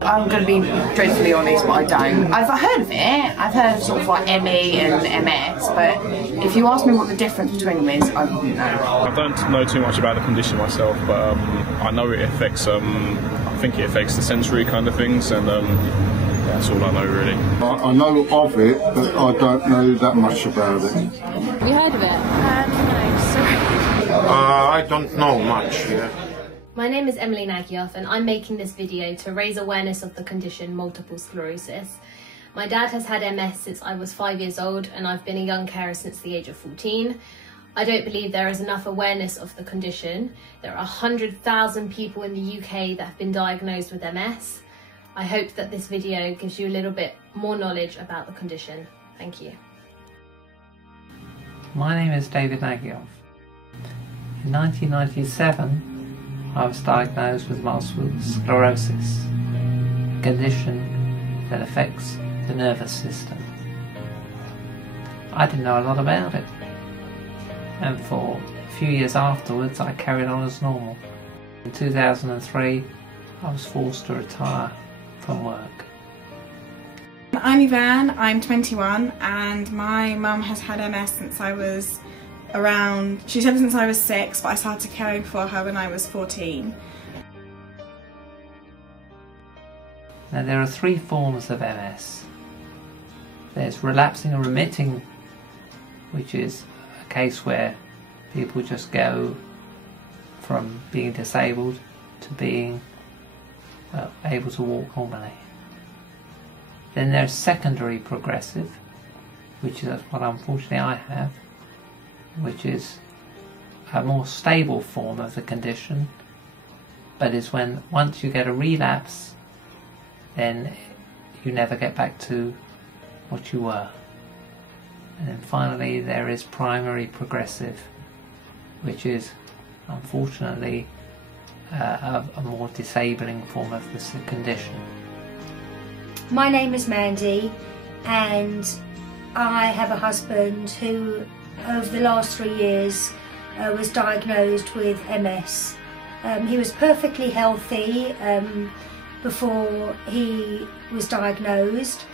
I'm going to be dreadfully honest, but I don't. I've heard of it. I've heard of sort of like ME and MS, but if you ask me what the difference between them is, I wouldn't know. I don't know too much about the condition myself, but I know it affects. I think it affects the sensory kind of things, and that's all I know really. I know of it, but I don't know that much about it. Have you heard of it? No, sorry. I don't know much. Yeah. My name is Emily Nagyoff and I'm making this video to raise awareness of the condition multiple sclerosis. My dad has had MS since I was 5 years old and I've been a young carer since the age of 14. I don't believe there is enough awareness of the condition. There are 100,000 people in the UK that have been diagnosed with MS. I hope that this video gives you a little bit more knowledge about the condition. Thank you. My name is David Nagyoff. In 1997, I was diagnosed with multiple sclerosis, a condition that affects the nervous system. I didn't know a lot about it, and for a few years afterwards I carried on as normal. In 2003 I was forced to retire from work. I'm Yvonne, I'm 21 and my mum has had MS since I was she said since I was 6, but I started caring for her when I was 14. Now there are 3 forms of MS. There's relapsing and remitting, which is a case where people just go from being disabled to being able to walk normally. Then there's secondary progressive, which is what unfortunately I have, which is a more stable form of the condition, but is when once you get a relapse, then you never get back to what you were. And then finally there is primary progressive, which is unfortunately a more disabling form of this condition. My name is Mandy and I have a husband who over the last 3 years was diagnosed with MS. He was perfectly healthy before he was diagnosed.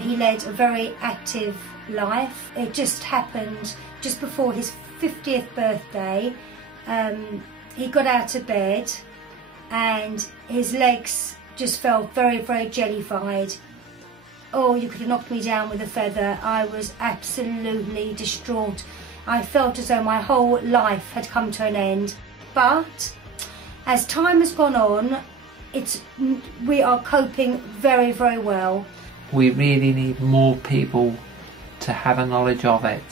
He led a very active life. It just happened just before his 50th birthday. He got out of bed and his legs just felt very, very jellified. Oh, you could have knocked me down with a feather. I was absolutely distraught. I felt as though my whole life had come to an end. But as time has gone on, we are coping very, very well. We really need more people to have a knowledge of it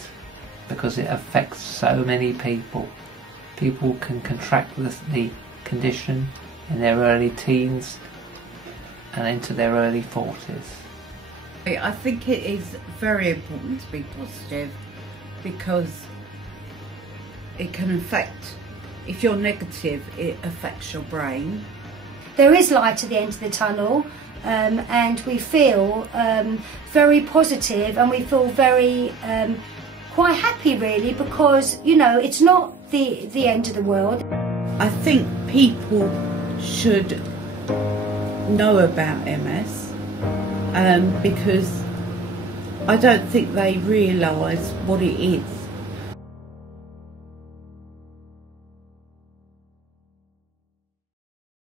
because it affects so many people. People can contract the condition in their early teens and into their early 40s. I think it is very important to be positive because it can affect, if you're negative, it affects your brain. There is light at the end of the tunnel and we feel very positive and we feel very quite happy really because, you know, it's not the end of the world. I think people should know about MS because I don't think they realise what it is.